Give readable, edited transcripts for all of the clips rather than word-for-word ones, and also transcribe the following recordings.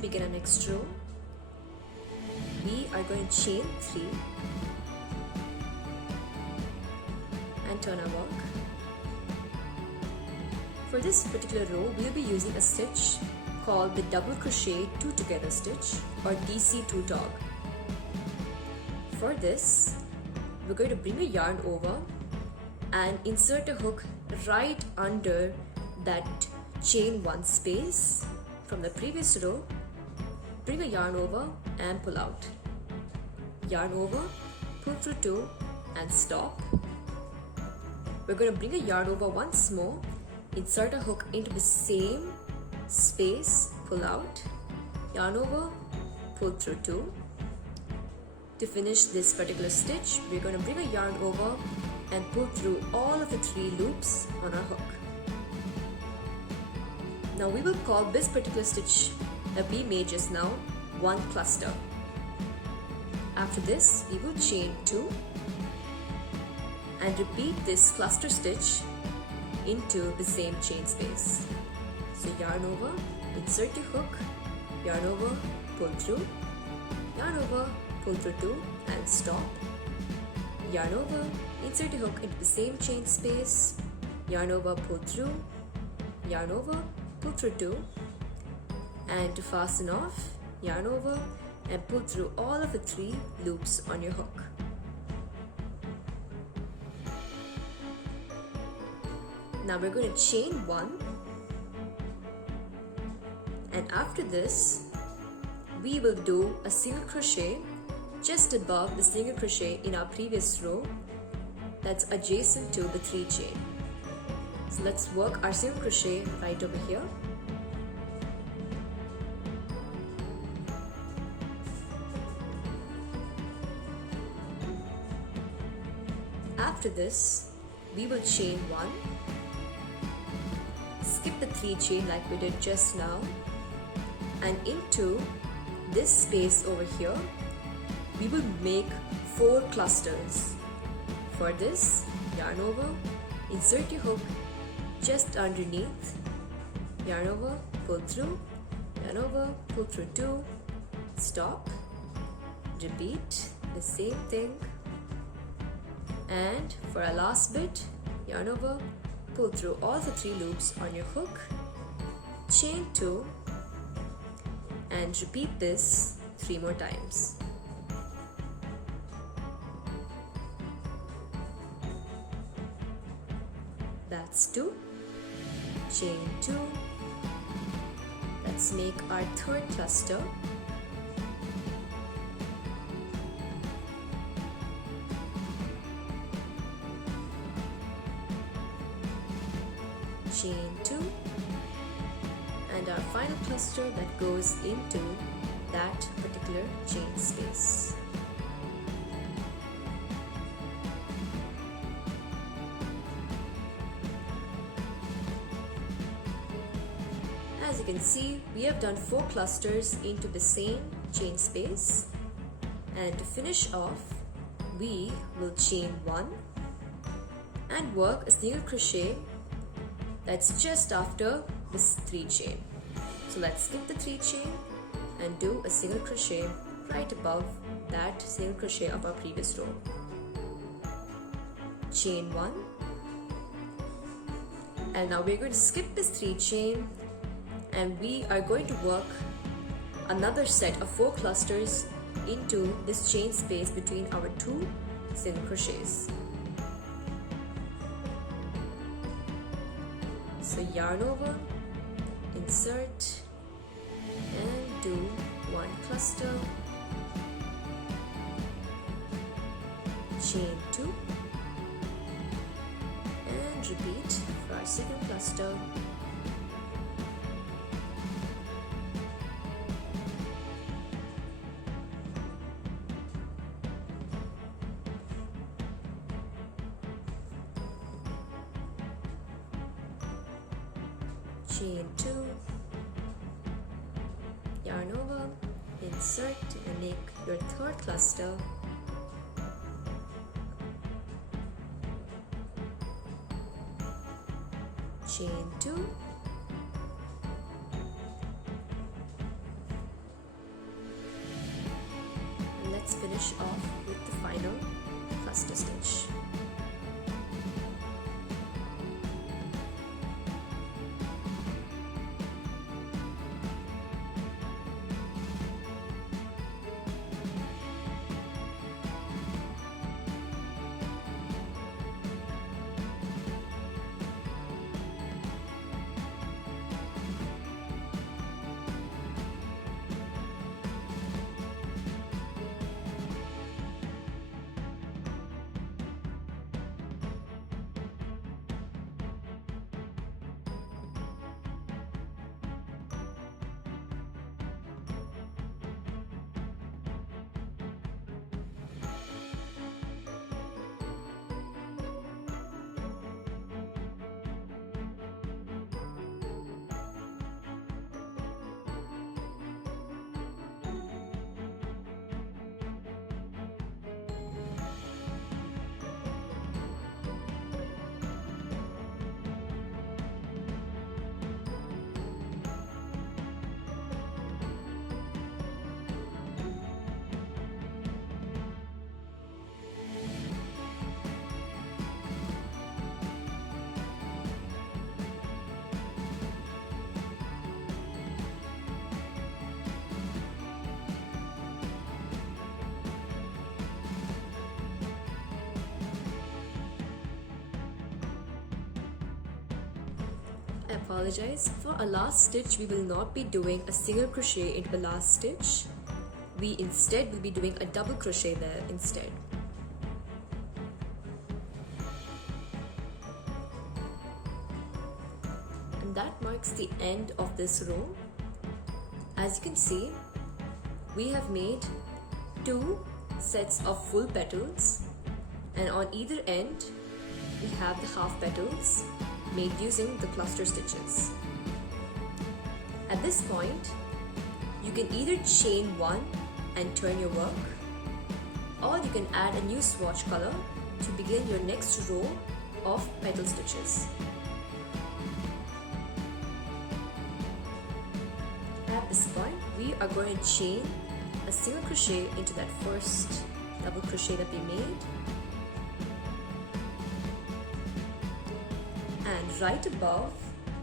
begin our next row, we are going to chain 3 and turn our work. For this particular row, we will be using a stitch called the double crochet 2 together stitch or DC 2 dog. For this, we're going to bring a yarn over and insert a hook right under that chain 1 space from the previous row. Bring a yarn over and pull out. Yarn over, pull through 2 and stop. We're going to bring a yarn over once more, insert a hook into the same space, pull out, yarn over, pull through 2. To finish this particular stitch, we're going to bring a yarn over and pull through all of the 3 loops on our hook. Now we will call this particular stitch that we made just now one cluster. After this, we will chain 2 and repeat this cluster stitch into the same chain space. So yarn over, insert your hook, yarn over, pull through, yarn over, pull through 2 and stop. Yarn over, insert your hook into the same chain space, yarn over, pull through, yarn over, pull through 2, and to fasten off, yarn over and pull through all of the 3 loops on your hook. Now we're going to chain 1, and after this we will do a single crochet just above the single crochet in our previous row that's adjacent to the 3 chain. So let's work our single crochet right over here. After this, we will chain 1, skip the 3 chain like we did just now, and into this space over here, we will make 4 clusters. For this, yarn over, insert your hook just underneath, yarn over, pull through, yarn over, pull through 2, stop, repeat the same thing. And for our last bit, yarn over, pull through all the 3 loops on your hook, chain 2 and repeat this 3 more times. That's 2, chain 2. Let's make our 3rd cluster. Chain 2, and our final cluster that goes into that particular chain space. As you can see, we have done 4 clusters into the same chain space, and to finish off, we will chain 1 and work a single crochet that's just after this 3 chain. So let's skip the 3 chain and do a single crochet right above that single crochet of our previous row. Chain 1, and now we're going to skip this 3 chain and we are going to work another set of 4 clusters into this chain space between our 2 single crochets. So yarn over, insert and do 1 cluster, chain 2 and repeat for our second cluster. Chain 2, yarn over, insert and make your 3rd cluster, chain 2, finish off with the final cluster stitch. I apologize. For our last stitch, we will not be doing a single crochet into the last stitch. We instead will be doing a double crochet there instead. And that marks the end of this row. As you can see, we have made 2 sets of full petals, and on either end we have the half petals made using the cluster stitches. At this point, you can either chain 1 and turn your work, or you can add a new swatch color to begin your next row of petal stitches. At this point, we are going to chain a single crochet into that first double crochet that we made, and right above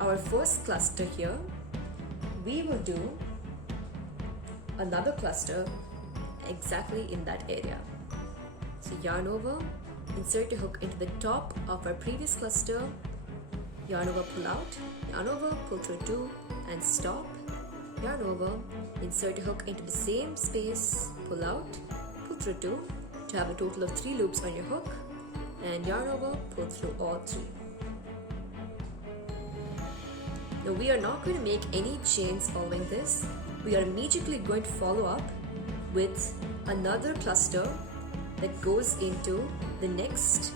our first cluster here, we will do another cluster exactly in that area. So yarn over, insert your hook into the top of our previous cluster, yarn over, pull out, yarn over, pull through 2 and stop, yarn over, insert your hook into the same space, pull out, pull through 2 to have a total of 3 loops on your hook, and yarn over, pull through all 3. Now we are not going to make any chains following this. We are immediately going to follow up with another cluster that goes into the next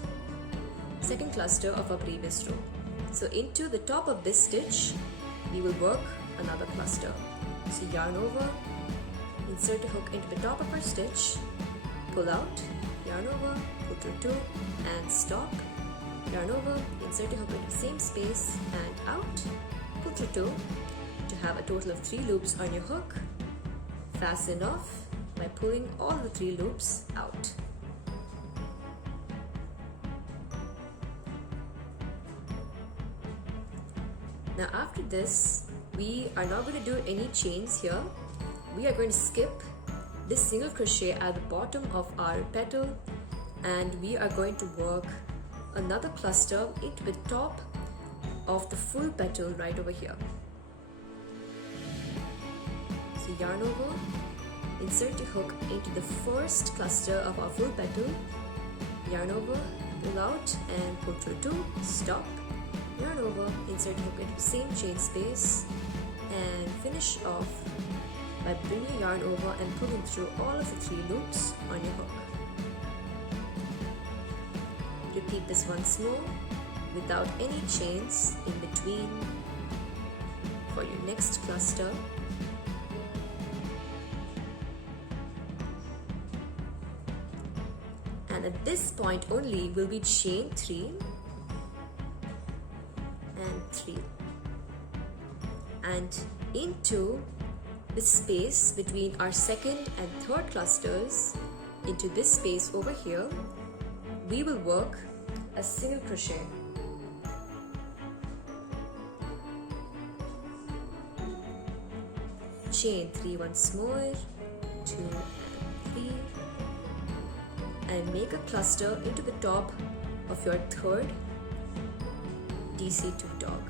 second cluster of our previous row. So into the top of this stitch, we will work another cluster. So yarn over, insert a hook into the top of our stitch, pull out, yarn over, pull through 2 and stop, yarn over, insert a hook into the same space and out, pull through 2 to have a total of 3 loops on your hook, fasten off by pulling all the 3 loops out. Now after this, we are not going to do any chains here. We are going to skip this single crochet at the bottom of our petal, and we are going to work another cluster into the top of the full petal right over here. So yarn over, insert your hook into the first cluster of our full petal, yarn over, pull out and pull through 2, stop, yarn over, insert your hook into the same chain space and finish off by bringing your yarn over and pulling through all of the 3 loops on your hook. Repeat this once more without any chains in between for your next cluster. And at this point only will we chain 3 and 3, and into the space between our second and third clusters into this space over here, we will work a single crochet. Chain 3 once more, 2 and 3, and make a cluster into the top of your third DC2 dog.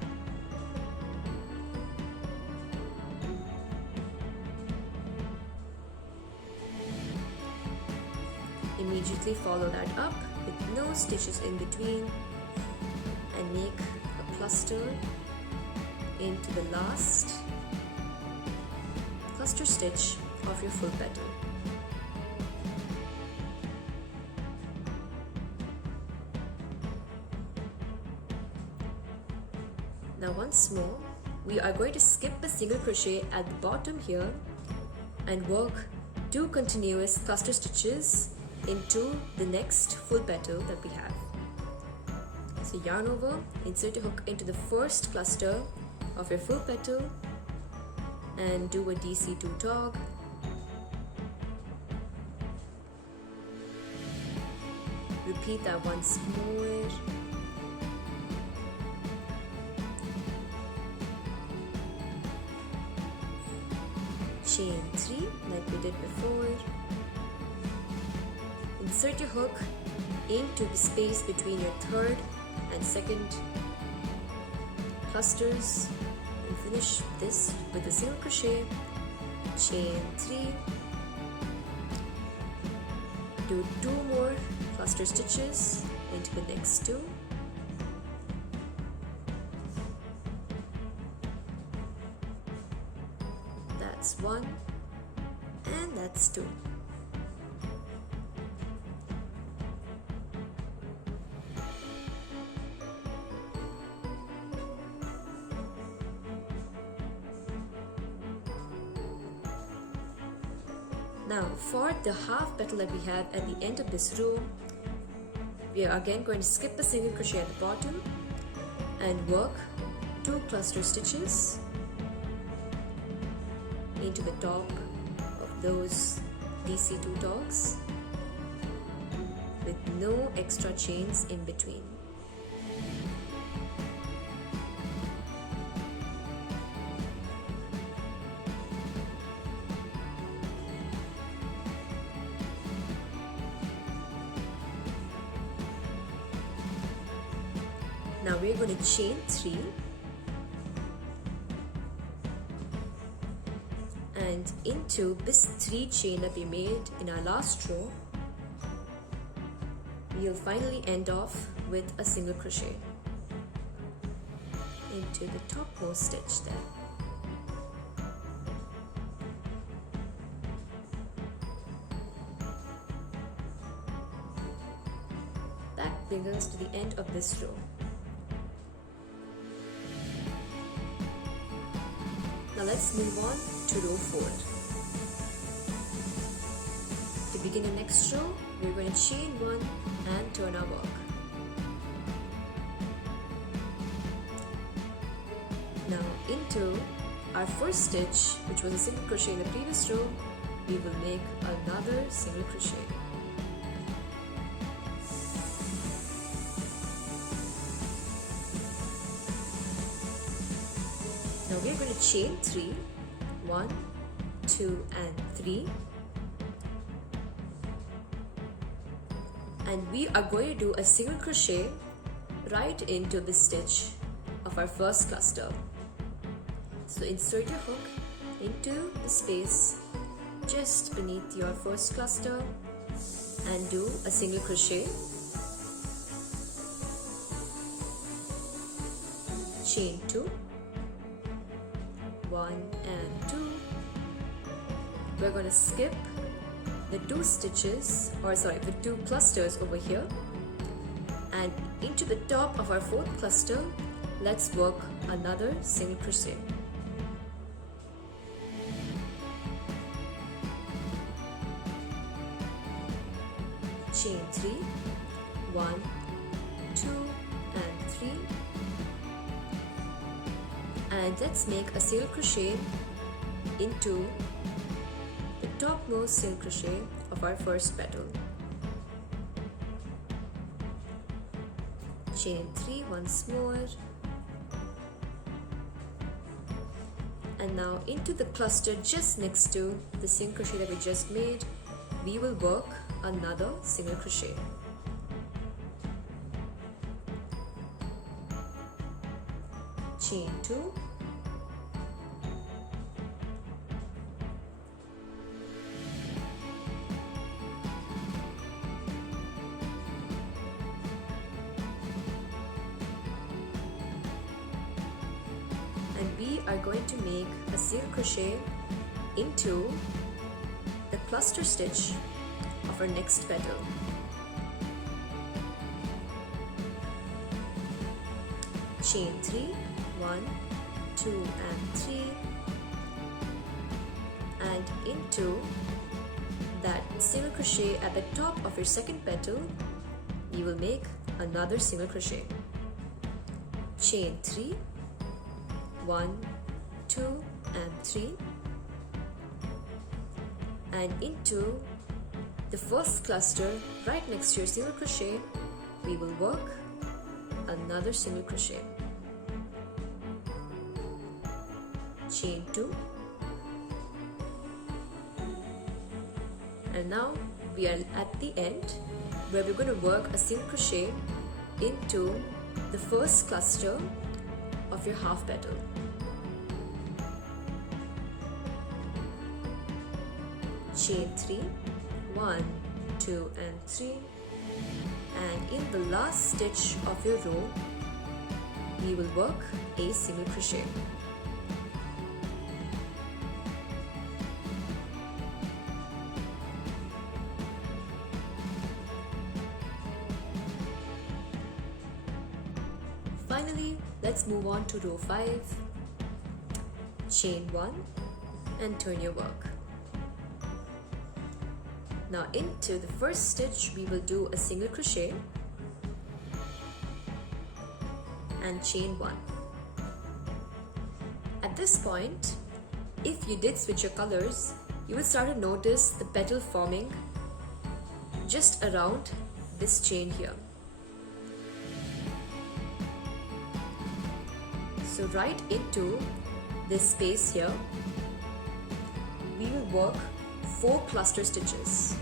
Immediately follow that up with no stitches in between and make a cluster into the last cluster stitch of your full petal. Now once more, we are going to skip a single crochet at the bottom here and work 2 continuous cluster stitches into the next full petal that we have. So yarn over, insert your hook into the first cluster of your full petal and do a DC2 dog. Repeat that once more. Chain 3 like we did before. Insert your hook into the space between your third and second clusters and finish this with a single crochet. Chain 3. Do 2 more cluster stitches into the next 2. That's 1 and that's 2. Now for the half petal that we have at the end of this row, we are again going to skip a single crochet at the bottom and work 2 cluster stitches into the top of those DC2 dogs with no extra chains in between. Now we're going to chain 3 and into this 3 chain that we made in our last row, we'll finally end off with a single crochet into the topmost stitch there. That brings us to the end of this row. Now let's move on to row 4. To begin the next row, we're going to chain 1 and turn our work. Now into our first stitch, which was a single crochet in the previous row, we will make another single crochet. Now we're going to chain 3, 1, 2 and 3, and we are going to do a single crochet right into the stitch of our first cluster. So insert your hook into the space just beneath your first cluster and do a single crochet, chain 2, 1 and 2. We're going to skip the 2 stitches, or sorry, the 2 clusters over here, and into the top of our 4th cluster, let's work another single crochet. Chain 3, 1, 2 and 3, and let's make a single crochet into the topmost single crochet of our first petal. Chain 3 once more, and now into the cluster just next to the single crochet that we just made, we will work another single crochet. Chain 2, and we are going to make a single crochet into the cluster stitch of our next petal. Chain 3, 1, 2 and 3, and into that single crochet at the top of your second petal, you will make another single crochet. Chain 3, 1, 2 and 3, and into the first cluster right next to your single crochet, we will work another single crochet. Chain 2, and now we are at the end where we're going to work a single crochet into the first cluster of your half petal. Chain 3, 1, 2 and 3, and in the last stitch of your row we will work a single crochet. Finally, let's move on to row 5. Chain 1 and turn your work. Now into the first stitch we will do a single crochet and chain 1. At this point, if you did switch your colors, you will start to notice the petal forming just around this chain here. So right into this space here, we will work 4 cluster stitches.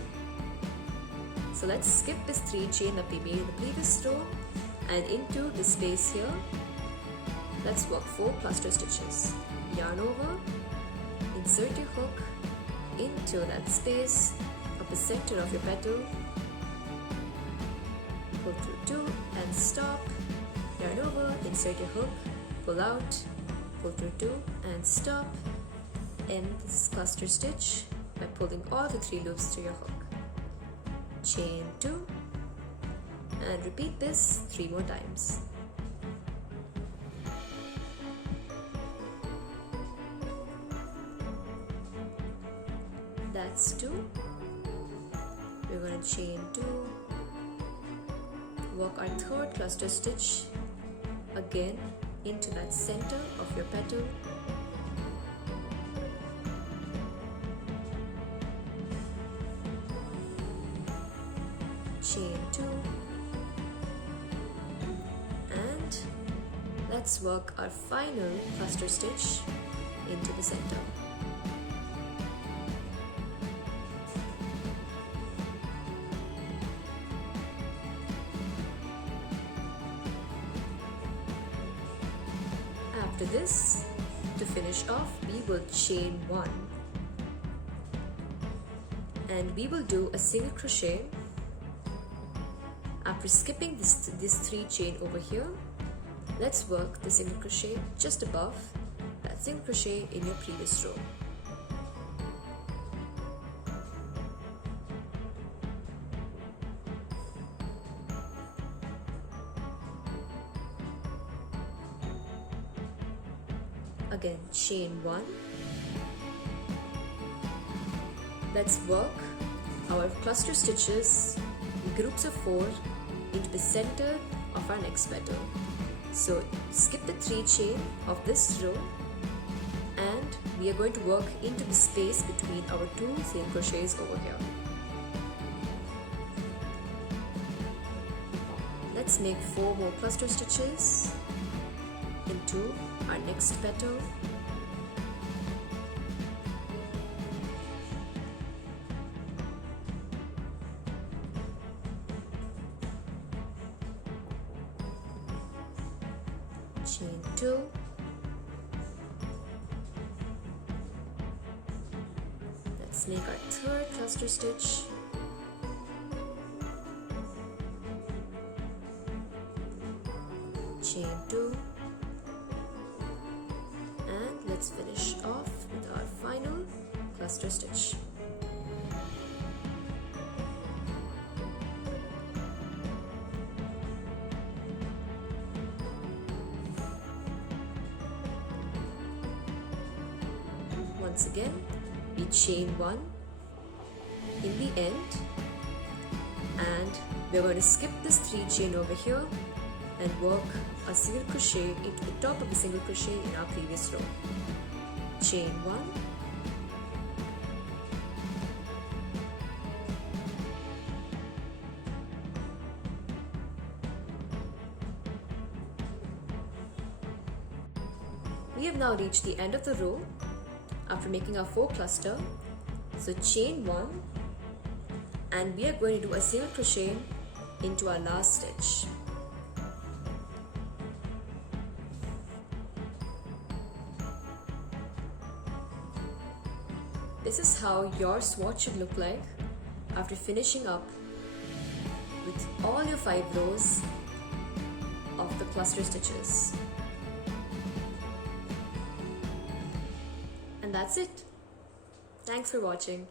So let's skip this 3 chain that we made in the previous row, and into this space here, let's work 4 cluster stitches. Yarn over, insert your hook into that space of the center of your petal, pull through 2 and stop, yarn over, insert your hook, pull out, pull through 2 and stop, end this cluster stitch by pulling all the 3 loops through your hook. Chain 2 and repeat this 3 more times. That's 2. We're going to chain 2, work our 3rd cluster stitch again into that center of your petal, chain 2, and let's work our final cluster stitch into the center. After this, to finish off, we will chain 1 and we will do a single crochet after skipping this 3 chain over here. Let's work the single crochet just above that single crochet in your previous row. Again, chain 1. Let's work our cluster stitches in groups of 4 into the center of our next petal. So skip the 3 chain of this row and we are going to work into the space between our 2 single crochets over here. let's make 4 more cluster stitches into our next petal. Chain 2, let's make our third cluster stitch, chain 2, and let's finish off with our final cluster stitch. Once again, we chain 1 in the end, and we're going to skip this 3 chain over here and work a single crochet into the top of the single crochet in our previous row. Chain 1, we have now reached the end of the row after making our 4 cluster. So chain 1, and we are going to do a single crochet into our last stitch. This is how your swatch should look like after finishing up with all your 5 rows of the cluster stitches. And that's it. Thanks for watching.